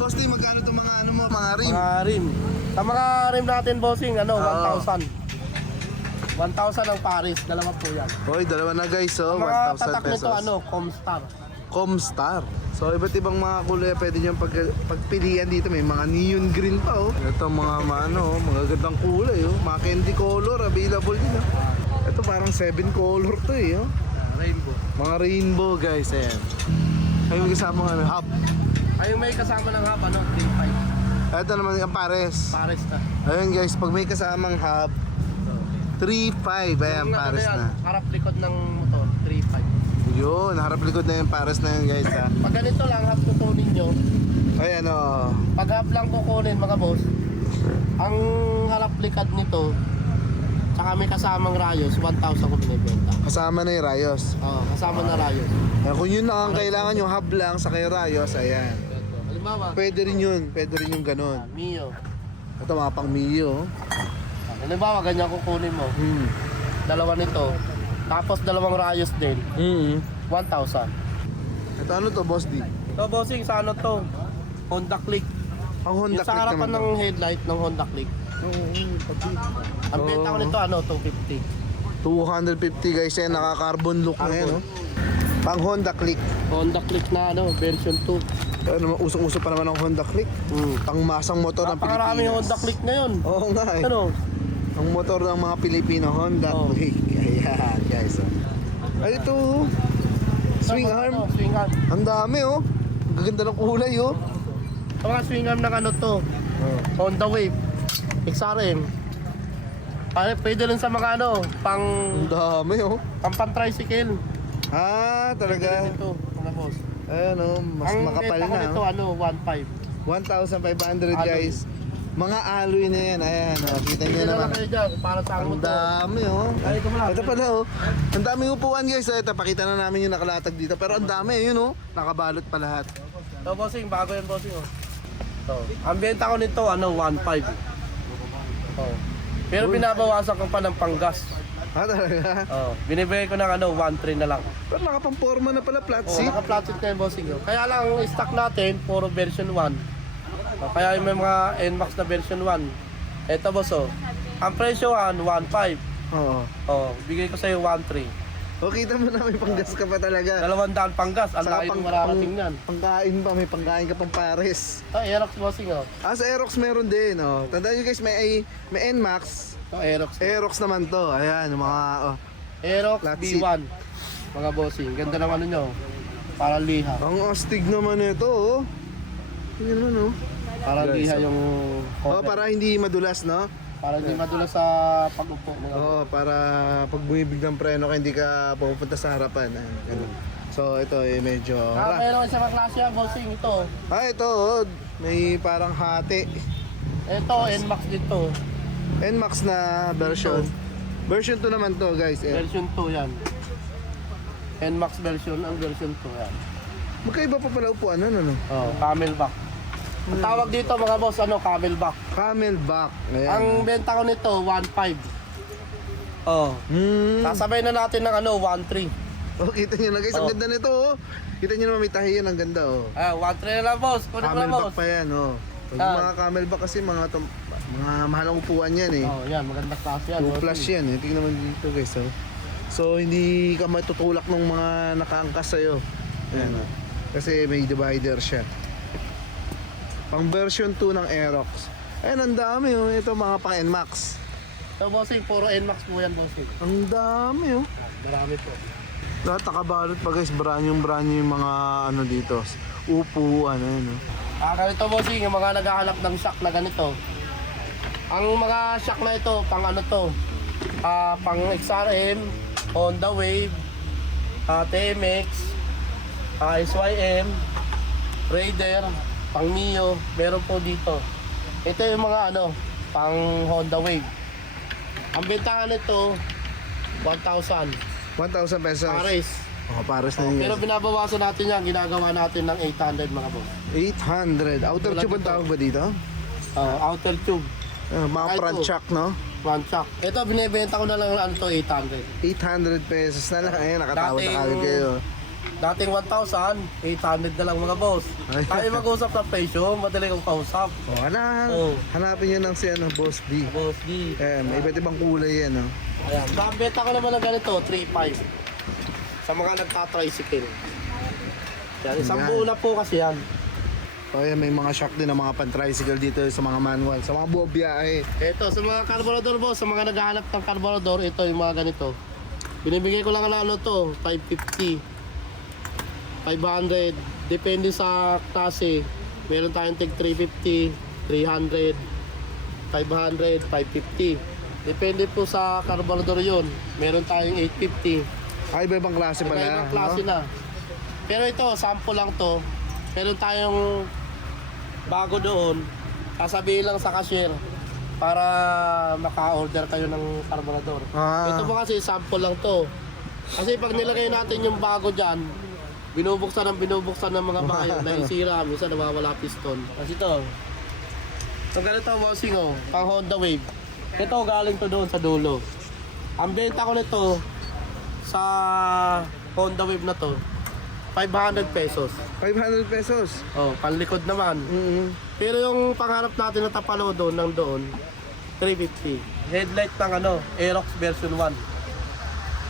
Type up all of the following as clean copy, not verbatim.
boss D, magkano itong mga ano mo, mga rim? Mga rim. Sa mga rim natin, bossing, 1,000. 1,000 ang Paris, dalawa po yan. Hoy, dalawa na guys, so Mga 1,000 tatak pesos. nito, Comstar. Comstar. So iba't ibang mga kulay pwede nyo pagpilian dito. May mga neon green pa oh. Ito mga mga gandang kulay oh. Mga candy color available din oh. Ito parang 7 color to eh oh. Rainbow. Mga rainbow guys, ayan. Ayun kasama ng hub. Ay, may kasama ng hub, 3.5. Ito naman yung pares. Pares na. Ayun guys, pag may kasamang hub 3.5, ayan, pares na. Harap likod ng motor, 3.5. Yun, harap likod na yung pares na yun guys ha. Pag ganito lang, half kukunin nyo. Ayan oh. Pag half lang kukunin mga boss, ang harap likod nito, tsaka may kasamang rayos, 1,000 ko binibenta. Kasama na yung rayos. Oo, kasama na rayos. Kung yun lang ang kailangan yung hub lang sa kay rayos, ayan. Halimbawa, Pwede rin yung ganun. Mio. Ito mga pang Mio. Halimbawa, ganyan kukunin mo. Dalawa nito. Tapos dalawang rayos din. 1,000. Ito ano to, Boss D? So bossing, sa ano to? Honda Click. Ang Honda Yung sa Click harapan naman. ng headlight ng Honda Click. Oo, pati. Ang benta ko nito 250. 250 guys, yan naka-carbon look na yan. Oh. Pang Honda Click. Honda Click na version 2. Ano, usong-uso pa naman ang Honda Click. Pang masang motor ng Pilipinas. Napakaraming Honda Click ngayon. Oo nga eh. Ano? Ang motor ng mga Pilipino, Honda Click. Ayan guys. Oh. Ay ito. Swing arm. Swing arm. Ang dami oh. Ang gaganda ng kulay oh. Ito mga swing arm ng Honda Wave. XRM. Ay, pwede rin sa mga pang Ang dami oh. tricycle. Ah, talaga. Ito, mga boss. Ayan oh, mas Ang makapal benta ko na. nito, Oh. 1,500 guys. Mga alloy na yan. Ayan oh, kita nyo Hindi na naman. lang kayo dyan, para sa Ang motor. dami oh. Ay, ito pala. Ito pala oh. Ang daming upuan guys. Ito, pakita na namin yung nakalatag dito. Pero ang dami yun oh. Nakabalot pa lahat. Ito, bossing, bago yan, bossing. Ito. Ang benta ko nito, 1.5. Oh. Pero binabawasan ko pa ng panggas. Ah, talaga? Oh, binibigay ko ng 1.3 na lang. Pero nakapang-forma na pala flat Oh, seat. naka-flat seat na yung bossing. Kaya lang ang stock natin, puro version 1. Oh, kaya yung may mga NMAX na version 1. Ito boss ang presyo 1.5. Oo. Oh, bigay ko sa'yo 1.3. O, kita mo na may panggas ka pa talaga. 200 panggas, ang Saka layo ng mararating yan. Pangkain pa, may pangkain ka pang pares. Ito, Aerox bossing Ah, sa Aerox meron din, oh. Tandaan nyo guys, may NMAX. Ito, Aerox. Aerox naman to. Ayan, yung mga, Aerox Flat B1. Mga bossing, ganda ng nyo. Para liha. ang astig naman ito, oh. Tingnan naman, oh. Para Guys, liha oh. yung Oh, para hindi madulas, no? para hindi madulas sa pag-upo. Oo, para pag bumibig ng preno ka, hindi ka pupunta sa harapan. Ayan, ganun. So, ito medyo... Meron sa mga klase yan, bossing. Ito. Ah, ito, oh. May parang hati. Ito, NMAX dito. NMAX na version. Version 2 naman to, guys. Eh. Version 2 yan. NMAX version, ang version 2 yan. Magkaiba pa pala upuan, ano? Oh, camelback. Ang tawag dito mga boss, camelback. Camelback. Ayan. Ang benta ko nito, 1.5. Oh. Sasabay na natin ng 1.3. Oh, kita nyo na guys, ang Oh. ganda nito, oh. Kita nyo naman may tahiyan, ang ganda, oh. 1.3 na lang boss. Kunin mo na Camelback boss. pa yan, oh. Pag mga camelback kasi, mga mahalang upuan yan, eh. Oh, yan, maganda klase yan. 2 plus yan, eh. Tingnan naman dito, guys, oh. So, hindi ka matutulak ng mga nakaangkas sa'yo. Ayan, oh. Kasi may divider siya. Pang version 2 ng Aerox. Ayan, ang dami, oh. Ito, mga pang NMAX. So bossing, puro NMAX po yan bossing. Ang dami, oh. Marami po. Lahat nakabalot pa, guys. Brand yung mga ano dito. Upuan, ayan, oh. Ganito bossing, yung mga naghahanap ng shock na ganito. Ang mga shock na ito, pang pang XRM, Honda Wave, TMX, SYM, Raider, pang Mio, meron po dito. Ito yung mga pang Honda Wave. Ang bentahan nito, 1,000. 1,000 pesos. Pares. Oh, pares na yun, Pero guys. binabawasan natin yan, ginagawa natin ng 800 mga boss. 800. Outer Tulad tube ang nito. tawag ba dito? Outer tube, Mga Ay, front ito. shock, no? one shock. Ito binibenta ko na lang 800. 800 pesos na lang. Ayan, nakatawad na kagad kayo. dating 1,800 na lang mga boss. Ay. Tayo mag-usap ng presyo, madali kong kausap. Oh. Hanapin nyo ng si ano, Boss B. Boss D. Ayan, may iba't ibang kulay yan, no? Ayan, beta ko naman ng ganito, 3,500. Sa mga nagtatricycle. Yan, isang Yan. buo na po kasi yan. So, ayan, may mga shock din ng mga pan-tricycle dito sa mga manual, sa mga buo biyahe. Ito, sa mga carburetor boss, sa mga naghahanap ng carburetor, ito yung mga ganito. Binibigay ko lang na ano to, 550, 500, depende sa klase. Meron tayong tig 350, 300, 500, 550. Depende po sa carburetor yun. Meron tayong 850. Ay, iba-ibang klase pala. Iba-ibang klase na. Pero ito, sample lang to. Meron tayong bago doon. Sasabihin lang sa cashier para maka-order kayo ng carburetor. Ito po kasi sample lang to. Kasi pag nilagay natin yung bago dyan, binubuksan ng mga bayo, naisira, minsan nawawala piston. Kasi ito, itong ganito bossing oh, pang Honda Wave. Ito galing to doon sa dulo. Ang benta ko nito sa Honda Wave na to, 500 pesos. 500 pesos. Oh, panlikod naman. Pero yung pangharap natin na tapalo doon, nang doon, 350. Headlight ng ano, Aerox version 1.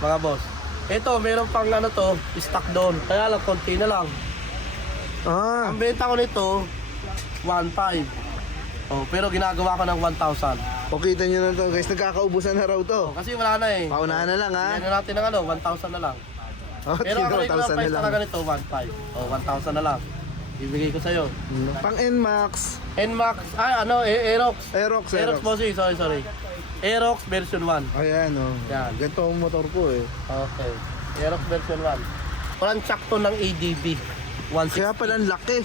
Mga boss. Ito, meron pang ano to, stock doon. Kaya lang, konti na lang. Ah, Ang benta ko nito, 1,500. Oh, pero ginagawa ko ng 1,000. o kita nyo na to guys, nagkakaubusan na raw to. Oh, kasi wala na eh. Paunahan na lang ha. Ano natin ng ano, 1,000 na lang. Oh, Pero ang regular 1,000 price na talaga lang. nito, 1,500. Oh, 1,000 na lang. Ibigay ko sa'yo. Pang NMAX, NMAX, Aerox. Aerox, Aerox Aerox. bossing, sorry. Aerox version 1. Ayan oh. Yan. Ganito ang motor ko eh. Okay. Aerox version 1. Walang tsakto ng ADB. 160. Kaya pala ang laki.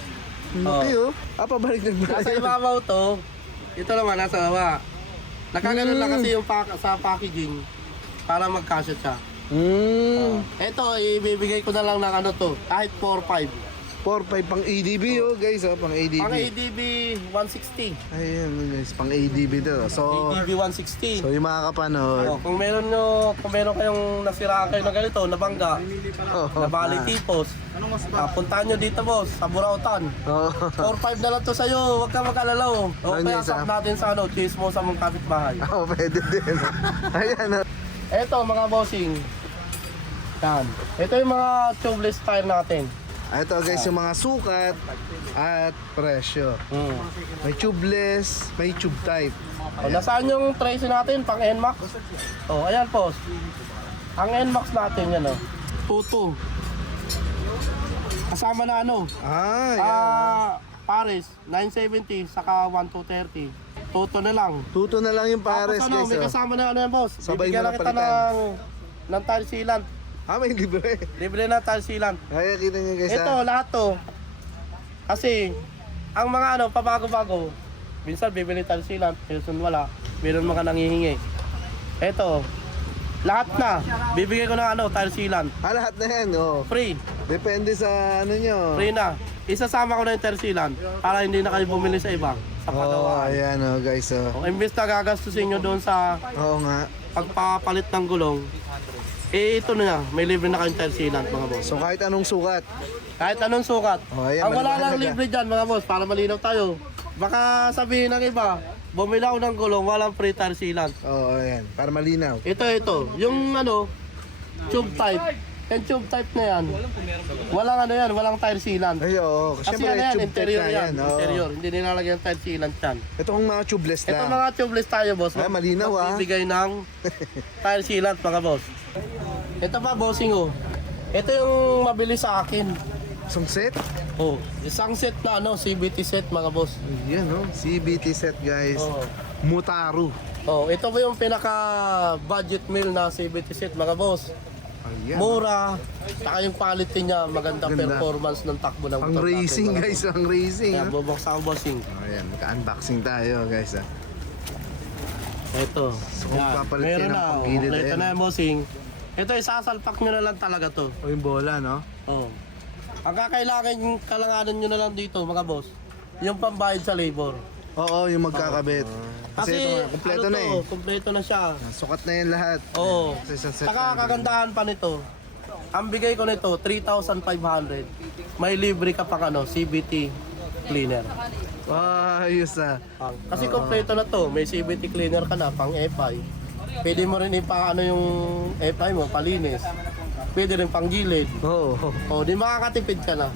Ang laki oh. Ah, pabalik na ba? Nasa ibabaw to, ito naman nasa baba. Nakaganon lang kasi yung sa packaging para magkasya siya. Ito, ibibigay ko na lang ng ano to, kahit 4,500. 4.5 pang ADB oh guys oh, pang ADB. Pang ADB 160. Ayan guys, pang ADB to. So, ADB 160. so yung mga kapanood. Kung meron kayong nasiraan kayo na ganito, nabangga, nabali tipos, puntahan nyo dito boss, sa Burautan. Oh. 4,500 na lang to sa'yo, huwag kang mag-alala oh. O Ano kaya yun, sap natin sa ano, chismo sa mong kapitbahay. Oh, pwede din. Ayan oh. Eto mga bossing. Yan. Ito yung mga tubeless tire natin. Ito guys, yung mga sukat at presyo. May tubeless, may tube type. O, nasaan yung tracy natin? Pang NMAX? O, ayan po. Ang NMAX natin yan o. Tuto. Kasama na ano? Ah, yan. Paris, 970 saka 1230. Tuto na lang. Tuto na lang yung pares Tapos ano, guys. may Oh. kasama na ano yan boss. Sabay Bibigyan mo lang na kita palitan. ng tire sealant. Ah, may libre. Libre na tire sealant. Kaya kita nyo guys Ito, lahat to. Kasi, ang mga ano, pabago-bago, minsan bibili tayo silang, minsan wala, meron mga nangihingi. Ito, lahat na, bibigay ko ng ano, tire sealant. Ah, lahat na yan oh. Free, Depende sa ano nyo. free na. Isasama ko na yung tire sealant para hindi na kayo bumili sa iba. Sa Oh, Palawan. ayan oh guys oh. Kung imbes na gagastusin nyo doon sa Oo nga. pagpapalit ng gulong, eh ito na, may libre na kayong tire sealant mga boss. So kahit anong sukat. Kahit anong sukat. Oh, ayan, Ang wala lang maliwanag, libre dyan mga boss, para malinaw tayo. Baka sabihin ng iba, bumili ako ng gulong, walang free tire sealant. Oo, ayan. Para malinaw. Ito. Yung ano, tube type. Yung tube type na yan, walang ano yan, walang tire sealant. Ay, oo. Kasi Siyempre, ano yan, tube type interior na yan. oo. Interior, hindi nilalagyan ng tire sealant yan. Itong mga tubeless Ito lang. mga tubeless tayo boss. Ay, malinaw, ah. Magbibigay ng tire sealant mga boss. Ito pa bossing oh. Ito yung mabili sa akin. Isang set? Oh, isang set na ano, CBT set mga boss. Yan, no? CBT set, guys. Oh. Mutaru. Oh, ito po yung pinaka budget meal na CBT set mga boss. Ayan. Mura, saka yung quality niya, magandang Ganda. performance ng takbo ng Ang motor natin, racing, mga guys. boss. Ang racing. Kaya ah. bubuksan ko bossing. Ayan, magka-unboxing tayo, guys. Ah. Ito. So, kung papalit Meron kayo ng na, pagilid, kompleto ayan. na yung bossing. Ito, isasalpak nyo na lang talaga to. O yung bola, no? Oh. Ang kakailangan yung kalanganan nyo na lang dito, mga boss, yung pambayad sa labor. Oo, yung magkakabit. Kasi ito nga, kompleto ano na to, eh. kompleto na siya. Sukat na yan lahat. Oo. Kasi isang set Saka na. kagandahan pa nito, Ang bigay ko nito, 3,500. May libre ka pang CVT cleaner. Ayos ah. Kasi kompleto na to, may CVT cleaner ka na, pang EPI. Pwede mo rin yung EPI mo, palinis. Pwede rin pang gilid. Oo. O, di makakatipid ka na.